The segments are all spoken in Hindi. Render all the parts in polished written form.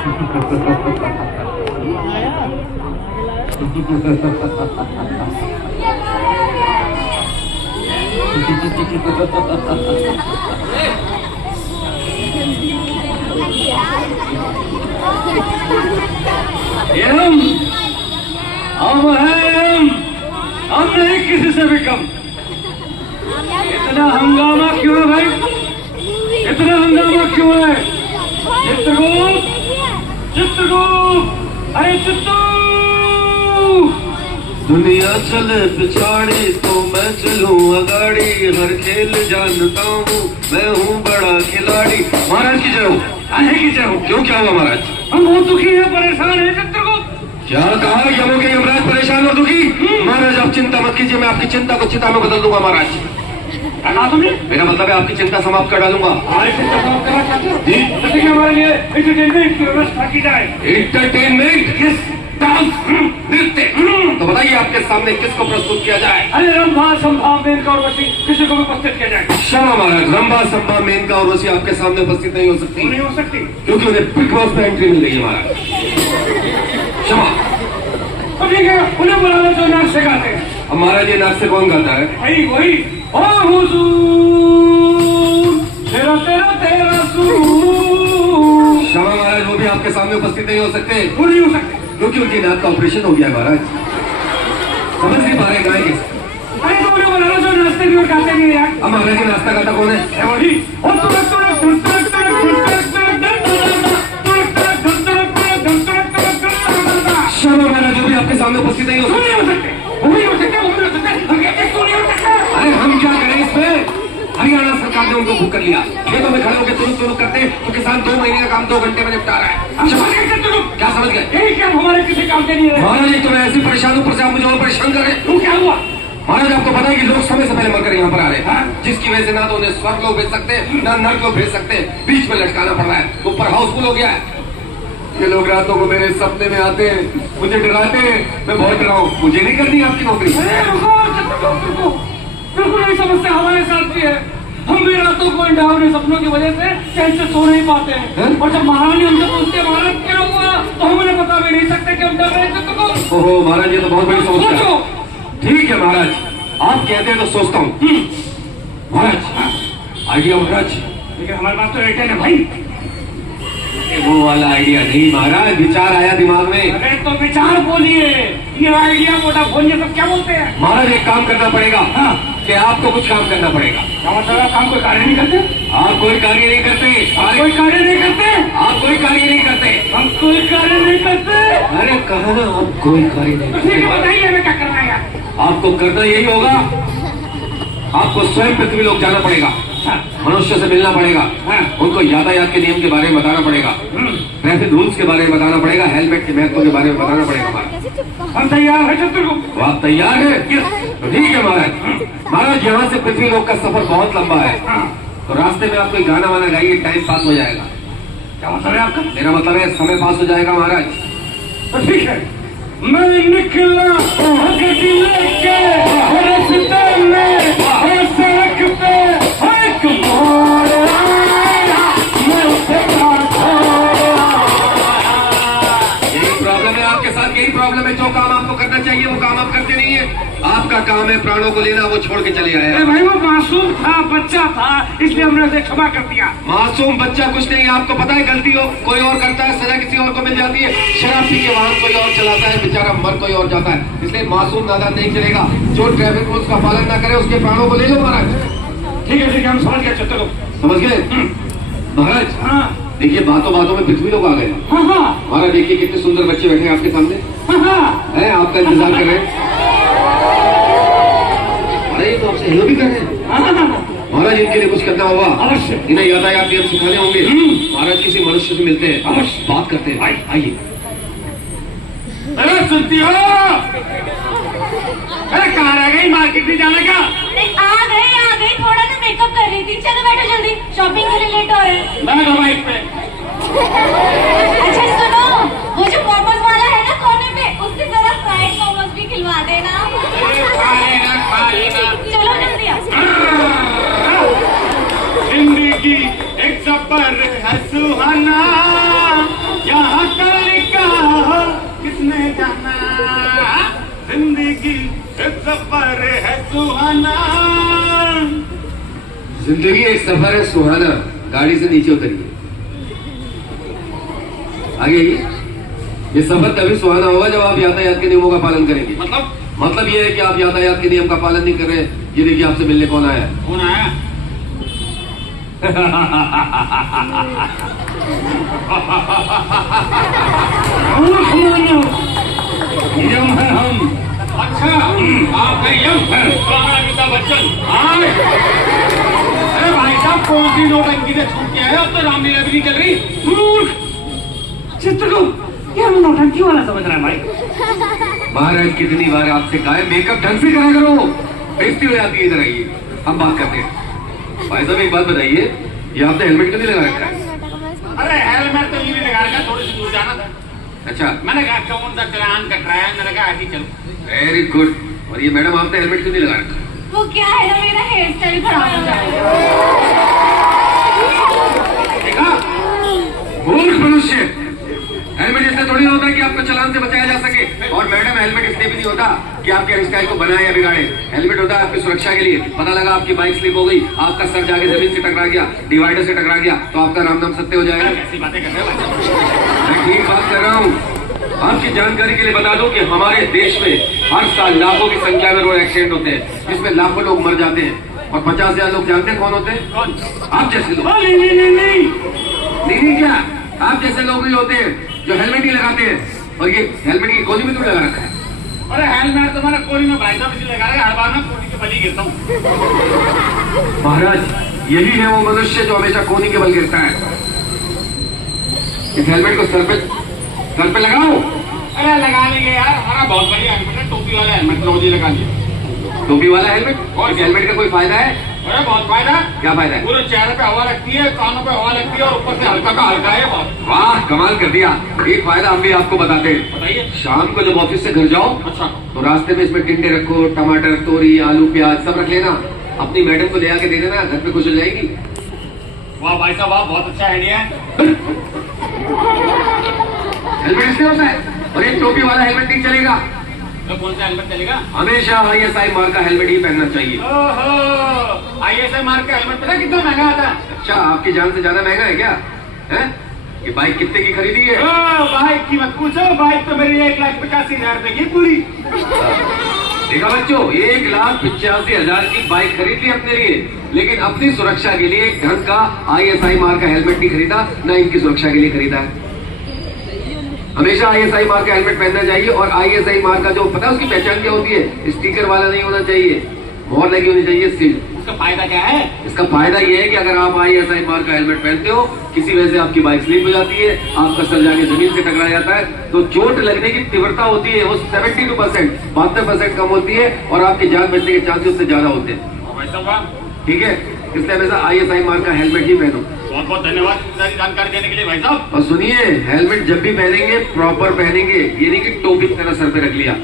हम नहीं किसी से भी कम। इतना हंगामा क्यों है भाई? इतना हंगामा क्यों है? चित्रगुप्त, चित्रगुप्त, अरे चित्तू! दुनिया चले पिछाड़ी तो मैं चलूं अगाड़ी, हर खेल जानता हूँ मैं हूँ बड़ा खिलाड़ी। महाराज की जय हो। अरे की जय हो। क्यों, क्या हुआ महाराज? हम बहुत दुखी हैं, परेशान हैं चित्रगुप्त। क्या कहा? यमों के यमराज परेशान और दुखी? महाराज आप चिंता मत कीजिए, मैं आपकी चिंता को चिंता में बदल दूंगा महाराज। तुमने? मेरा मतलब है आपकी चिंता समाप्त कर डालूंगा। चिंता समाप्त करना चाहते हो? जी। हमारे लिए एंटरटेनमेंट की व्यवस्था की जाए। एंटरटेनमेंट? यस। डांस, नृत्य। तो बताइए आपके सामने किसको प्रस्तुत किया जाए? अरे रंभा, संभा, मेनका और वसी किसी को भी उपस्थित किया जाए। क्षमा महाराज, रंभा, संभा, मेनका और वसी आपके सामने उपस्थित नहीं हो सकती। नहीं हो सकती क्योंकि उन्हें बिग बॉस में एंट्री मिल गई है महाराज। क्षमा। ठीक है, उन्हें बुलाना जो नाच से गाते हैं। अब महाराज ये नाच से कौन गाता है? वही वही। ओ हुजूर, तेरा तेरा तेरा सुरूर। क्षमा महाराज, वो भी आपके सामने उपस्थित नहीं हो सकते। वो नहीं हो सकते क्योंकि उनकी नाक का ऑपरेशन हो गया है महाराज। समझ नहीं पा रहे गाएंगे। अरे तो उन्हें बुलाना जो नाचते भी और गाते भी यार। अब महाराज ये नाश्ता गाता कौन है? वही। क्षमा महाराज, जो भी आपके सामने उपस्थित नहीं हो सकते। अरे हम क्या करें इसमें? हरियाणा सरकार ने उनको बुक कर लिया। खेतों में खड़े होकर तुरुक करते तो किसान 2 महीने का काम 2 घंटे में निपटा रहा है। क्या समझ गए? यही क्या हमारे किसी काम के लिए? महाराज एक तो मैं ऐसी परेशान हूँ, ऊपर से आप मुझे और परेशान कर रहे हैं। तू क्या हुआ? महाराज आपको पता है कि लोग समय से पहले मरकर यहाँ पर आ रहे हैं, जिसकी वजह से ना तो उन्हें स्वर्ग लोग भेज सकते हैं, ना नर्क लोग भेज सकते हैं। बीच में लटकाना पड़ रहा है। ऊपर हाउसफुल हो गया है। ये लोग रातों को मेरे सपने में आते हैं, मुझे डराते हैं। मैं बहुत डराऊं। मुझे नहीं करनी आपकी नौकरी। बिल्कुल यही समस्या हमारे साथ भी है। हम भी रातों को इन डरावने सपनों की वजह से चैन से सो नहीं पाते हैं। और जब महारानी हमसे पूछते हैं महाराज क्या हुआ, तो हम उन्हें बता भी नहीं सकते कि हम डर रहे थे। ओहो महाराज, ये तो बहुत बड़ी समस्या है। ठीक है महाराज, आप कहते हैं तो सोचता हूँ। महाराज आइडिया महाराज। लेकिन हमारे पास तो रिटर्न है भाई। वो वाला आइडिया नहीं महाराज, विचार आया दिमाग में। अरे तो विचार बोलिए, ये आइडिया मोटा बोलिए तो क्या बोलते हैं? महाराज एक काम करना पड़ेगा। हाँ, कि आपको कुछ काम करना पड़ेगा। काम कोई कार्य नहीं करते? आप कोई कार्य नहीं करते। कोई कार्य नहीं करते? आप कोई कार्य नहीं करते। हम कोई कार्य नहीं करते। अरे कहा ना, आप कोई कार्य नहीं करते। ठीक है, बताइए हमें क्या करना है? आपको करना यही होगा, आपको स्वयं पृथ्वी लोक जाना पड़ेगा। मनुष्य से मिलना पड़ेगा। उनको यातायात के नियम के बारे में बताना पड़ेगा, ट्रैफिक रूल्स के बारे में बताना पड़ेगा, हेलमेट के महत्व के बारे में बताना पड़ेगा। हम तैयार है चित्रगुप्त। तो आप तैयार है? तो ठीक है महाराज। महाराज यहाँ से पृथ्वी लोक का सफर बहुत लंबा है, तो रास्ते में आप कोई गाना वाना गाइए, टाइम पास हो जाएगा। क्या मतलब है आपका? मेरा मतलब है समय पास हो जाएगा महाराज। तो ठीक है, मैं निकला गड्डी लेके रास्ते में, सड़क पे एक मोड़ आया, मैं उसे यही प्रॉब्लम है आपके साथ, यही प्रॉब्लम है। जो काम आपको करना चाहिए वो काम आप करते नहीं है। आपका काम है प्राणों को लेना, वो छोड़ के चले आए। भाई वो मासूम था, बच्चा था, इसलिए हमने उसे क्षमा कर दिया। मासूम बच्चा कुछ नहीं, आपको पता है गलती हो कोई और करता है, सजा किसी और को मिल जाती है। शराब पी के वाहन कोई और चलाता है, बेचारा मर कोई और जाता है। इसलिए मासूम नादान नहीं चलेगा। जो ट्रैफिक रूल्स का पालन ना करे उसके प्राणों को ले लो महाराज। ठीक है, हम समझ गए चित्रगुप्त। समझ गए महाराज? हाँ देखिए बातों बातों में पृथ्वी लोग आ गए। हाँ हाँ महाराज देखिए कितने सुंदर बच्चे बैठे हैं आपके सामने। हाँ है आपका इंतजार कर रहे हैं। अरे तो आपसे हेलो भी कर रहे हैं। महाराज इनके लिए कुछ करना होगा अवश्य। इन्हें यातायात नियम सिखाने होंगे। महाराज किसी मनुष्य से मिलते हैं, अवश्य बात करते हैं। आइए। अरे सुनती हो? अरे कहाँ रह गई? मार्केट में जाने का? आ गई थोड़ा सा मेकअप कर रही थी। चलो बैठो जल्दी, शॉपिंग के लिए लेट हो रहे हैं। बैठो बाइक पे। अच्छा सुनो, वो जो मोमोज वाला है ना कोने पे, उसकी तरफ फ्राइड मोमोज भी खिलवा देना। चलो जल्दी आओ। जिंदगी एक सफर है सुहाना, यहाँ सफर है सुहाना। जिंदगी एक सफर है सुहाना, गाड़ी से नीचे उतरिए, आगे आइए। ये सफर तभी सुहाना होगा जब आप यातायात के नियमों का पालन करेंगे। मतलब ये है कि आप यातायात के नियम का पालन नहीं कर रहे। ये देखिए आपसे मिलने कौन आया है। कौन आया? यम है हम। अच्छा, आप हैं यम है अमिताभ बच्चन। अरे भाई साहब, कौन सी नौटंकी से छूट के आए? अब तो रामलीला भी नहीं चल रही। चित्रगुप्त, ये हम नौटंकी वाला समझ रहे हैं भाई। महाराज कितनी बार आपसे कहा है मेकअप ढंग से करा करो, बेइज्जती हो जाती है। इधर आइए, हम बात करते हैं। भाई साहब एक बात बताइए, ये आपने हेलमेट क्यों नहीं लगा रखा है? अरे हेलमेट तो ये भी लगा रखा, थोड़ी सी दूर जाना था। अच्छा, मैंने कहा कौन सा चलान कट रहा है, मैंने कहा ऐसे ही चलो। Very good. और ये मैडम आपने हेलमेट क्यों नहीं लगा रखा? वो क्या है ना, मेरा हेयर स्टाइल खराब हो जाएगा। देखा? मूर्ख मनुष्य, हेलमेट इसलिए थोड़ी होता है कि आपको चलान से बचाया जा सके। और मैडम हेलमेट इसलिए भी नहीं होता कि आपके हेयर स्टाइल को बनाए या बिगाड़े। हेलमेट होता है आपकी सुरक्षा के लिए। पता लगा आपकी बाइक स्लिप हो गई, आपका सर जाके जमीन से टकरा गया, डिवाइडर से टकरा गया, तो आपका राम नाम सत्य हो जाएगा। कैसी बातें कर रहे हो? मैं ठीक बात कर रहा हूँ। आपकी जानकारी के लिए बता दूं कि हमारे देश में हर साल लाखों की संख्या में रोड एक्सीडेंट होते हैं, जिसमें लाखों लोग मर जाते हैं। और 50,000 लोग जानते हैं कौन होते हैं? कौन? आप जैसे लोग। नहीं, क्या आप जैसे लोग ही होते हैं जो हेलमेट ही लगाते हैं। और ये हेलमेट की कोनी भी तो लगा रखा है। अरे हेलमेट तो मैंने कोई में भाई साहब इसलिए लगा रहा है, हर बार मैं कोनी के बल ही गिरता हूँ। महाराज यही है वो मनुष्य जो हमेशा कोनी के बल गिरता है। इस हेलमेट को सर पे लगाओ। अरे लगा लेंगे यार, हमारा बहुत बढ़िया हेलमेट है, टोपी वाला हेलमेट, रोज ही लगा लिया। टोपी वाला हेलमेट? और इस हेलमेट का कोई फायदा है? अरे बहुत फायदा। क्या फायदा है? पूरे चेहरे पे हवा लगती है, कानों पे हवा लगती है, और ऊपर से हल्का का हल्का है बहुत। वाह, कमाल कर दिया। एक फायदा हम भी आपको बताते हैं। बताइए। शाम को जब ऑफिस से घर जाओ, अच्छा, तो रास्ते में इसमें टिंडे रखो, टमाटर, तोरी, आलू, प्याज सब रख लेना। अपनी मैडम को ले आके दे देना, घर पे खुश हो जाएगी। वाह भाई साहब वाह, बहुत अच्छा आइडिया है। हेलमेट इसलिए होता है। और ये टोपी वाला हेलमेट नहीं चलेगा। तो कौन सा हेलमेट चलेगा? हमेशा ISI मार्क का हेलमेट ही पहनना चाहिए। ओहो, ISI मार्क का हेलमेट पता कितना महंगा आता है? अच्छा, आपकी जान से ज्यादा महंगा है क्या? है? ये बाइक कितने की खरीदी है? बाइक की मत पूछो, बाइक तो मेरी 1,85,000 रुपए की पूरी। देखा बच्चों, 1,85,000 की बाइक खरीद ली अपने लिए, लेकिन अपनी सुरक्षा के लिए एक ढंग का ISI मार्क का हेलमेट नहीं खरीदा, न इनकी सुरक्षा के लिए खरीदा है। हमेशा ISI मार्क का हेलमेट पहनना चाहिए। और ISI मार्क का जो पता है उसकी पहचान क्या होती है? स्टिकर वाला नहीं होना चाहिए, मोहर लगी होनी चाहिए, सील। उसका फायदा क्या है? इसका फायदा ये है कि अगर आप ISI मार्क का हेलमेट पहनते हो, किसी वजह से आपकी बाइक स्लिप हो जाती है, आपका सर जाके जमीन से टकरा जाता है, तो चोट लगने की तीव्रता होती है वो 72%, 72% कम होती है, और आपकी जान बचने के चांसेस उससे ज्यादा होते हैं। ठीक है, इसलिए हमेशा ISI मार्क का हेलमेट ही पहनो। बहुत बहुत धन्यवाद सारी जानकारी देने के लिए भाई साहब। और सुनिए, हेलमेट जब भी पहनेंगे प्रॉपर पहनेंगे, ये नहीं कि टोपी की तरह सर पे रख लिया।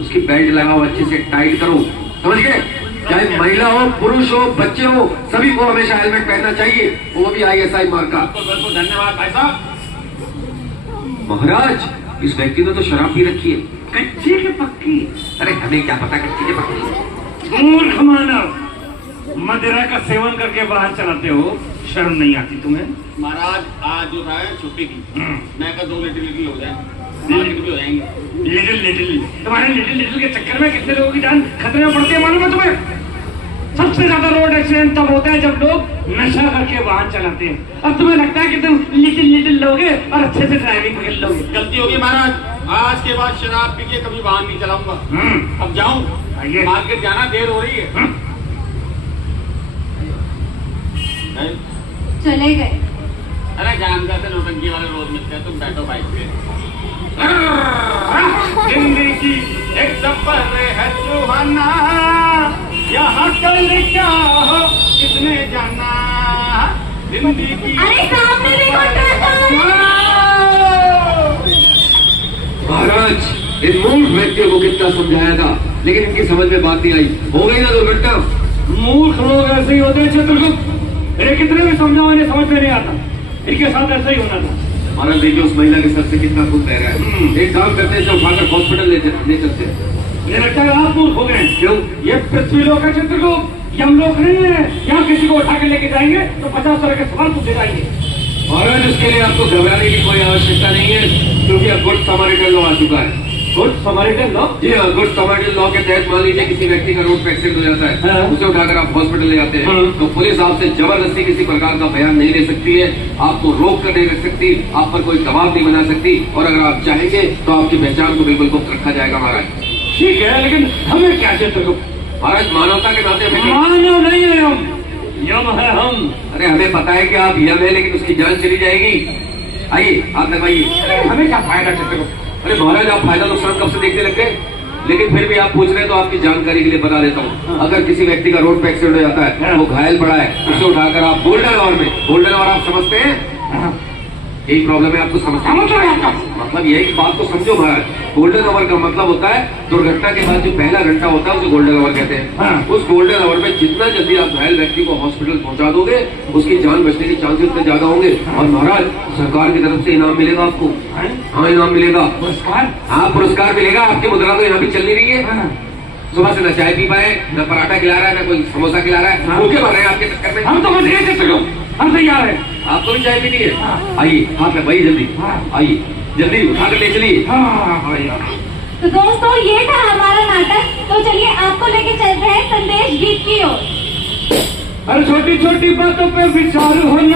उसकी बेल्ट लगाओ, अच्छे से टाइट करो, समझ गए? चाहे महिला हो, पुरुष हो, बच्चे हो, सभी को हमेशा हेलमेट पहनना चाहिए, वो भी ISI मार्क का। बिल्कुल धन्यवाद भाई साहब। महाराज, इस व्यक्ति ने तो शराब पी रखी है। कच्ची की पक्की। अरे हमें क्या पता कच्ची के पक्की। मूर्ख मानव, मदिरा का सेवन करके वाहन चलाते हो, शर्म नहीं आती तुम्हें? महाराज आज जो है छुट्टी की, मैं का 2 लिटिल हो जाए, 2 लिटिल भी हो जाएंगे। लिटिल तुम्हारे लिटिल के चक्कर में कितने लोगों की जान खतरे में पड़ती है मालूम है तुम्हें? सबसे ज्यादा रोड एक्सीडेंट तब होता है जब लोग नशा करके वाहन चलाते हैं। अब तुम्हें लगता है कि तुम लिटिल लोगे और अच्छे से ड्राइविंग कर लोगे? गलती होगी महाराज, आज के बाद शराब पी के कभी वाहन नहीं चलाऊंगा। अब जाऊं, मार्केट जाना, देर हो रही है। चले गए। अरे जानता से नौटंकी वाले रोज मिलते हैं, तुम बैठो बाइक पे। जिंदगी एक सफर है सुहाना, यहाँ कल क्या हो किसने जाना। जिंदगी अरे सामने देखो ट्रक। महाराज, इन मूर्ख व्यक्तियों को कितना समझाया था, लेकिन इनकी समझ में बात नहीं आई। हो गई ना दुर्घटना। मूर्ख लोग ऐसे ही होते हैं चित्रगुप्त, इन्हें कितने भी समझाओ इन्हें समझ में नहीं आता। इनके साथ ऐसा ही होना था। महाराज देखिए, उस महिला के सर से कितना खून बह रहा है। एक काम करते हैं, उठाकर हॉस्पिटल ले चलते हैं। मुझे लगता है आप मूर्ख हो गए। क्यों? ये पृथ्वी लोक है चित्रगुप्त, ये हम लोग नहीं है। यहाँ किसी को उठा के लेके जाएंगे तो 50 तरह के सवाल पूछे जाएंगे। महाराज उसके लिए आपको घबराने की कोई आवश्यकता नहीं है, क्योंकि अब गुड समारिटन लॉ आ चुका है। Good Samaritan law? जी हाँ, गुड समारिटन लॉ के तहत मान लीजिए किसी व्यक्ति का रोड पे एक्सीडेंट हो जाता है, हाँ। उसे उठाकर आप हॉस्पिटल ले जाते हैं, हाँ। तो पुलिस आपसे जबरदस्ती किसी प्रकार का बयान नहीं ले सकती है, आपको रोक कर नहीं रख सकती, आप पर कोई दबाव नहीं बना सकती, और अगर आप चाहेंगे तो आपकी पहचान को बिल्कुल गुप्त रखा जाएगा महाराज। ठीक है, लेकिन हमें क्या चित्रगुप्त? महाराज मानवता के नाते हमें मानव नहीं है हम, यम है हम। अरे हमें पता है कि आप यम है, लेकिन उसकी जान चली जाएगी। आइए आप लगवाइए। हमें क्या फायदा चित्रगुप्त? अरे महाराज आप फायदा नुकसान कब से देखने लग गए, लेकिन फिर भी आप पूछ रहे हैं तो आपकी जानकारी के लिए बता देता हूँ। अगर किसी व्यक्ति का रोड पे एक्सीडेंट हो जाता है, वो घायल पड़ा है, उसे उठाकर आप गोल्डन आवर में, गोल्डन आवर आप समझते हैं, यही प्रॉब्लम है, आपको समझ मतलब यही की बात को समझो महाराज। गोल्डन आवर का मतलब होता है दुर्घटना के बाद जो पहला घंटा होता है उसे गोल्डन आवर कहते हैं। उस गोल्डन आवर में जितना जल्दी आप घायल व्यक्ति को हॉस्पिटल पहुंचा दोगे, उसकी जान बचने के चांसेस उतने ज्यादा होंगे। और महाराज सरकार की तरफ से इनाम मिलेगा आपको। हाँ, इनाम मिलेगा, पुरस्कार? हाँ पुरस्कार मिलेगा। आपकी मुद्रा तो यहाँ भी चल नहीं रही है, सुबह से न चाय पी पाए, न पराठा खिला रहा है, न कोई समोसा खिला रहा है, भूखे मर रहे हैं आपके चक्कर में। हम तो बच गए चित्रगुप्त, हम तैयार हैं। आपको भी चाय पीनी है? आइए हाथ में भाई, जल्दी आइए, जल्दी उठा कर ले चलिए। तो दोस्तों ये था हमारा नाटक। तो चलिए आपको लेके चल रहे हैं संदेश गीत की ओर। अरे छोटी छोटी बातों पे विचार होना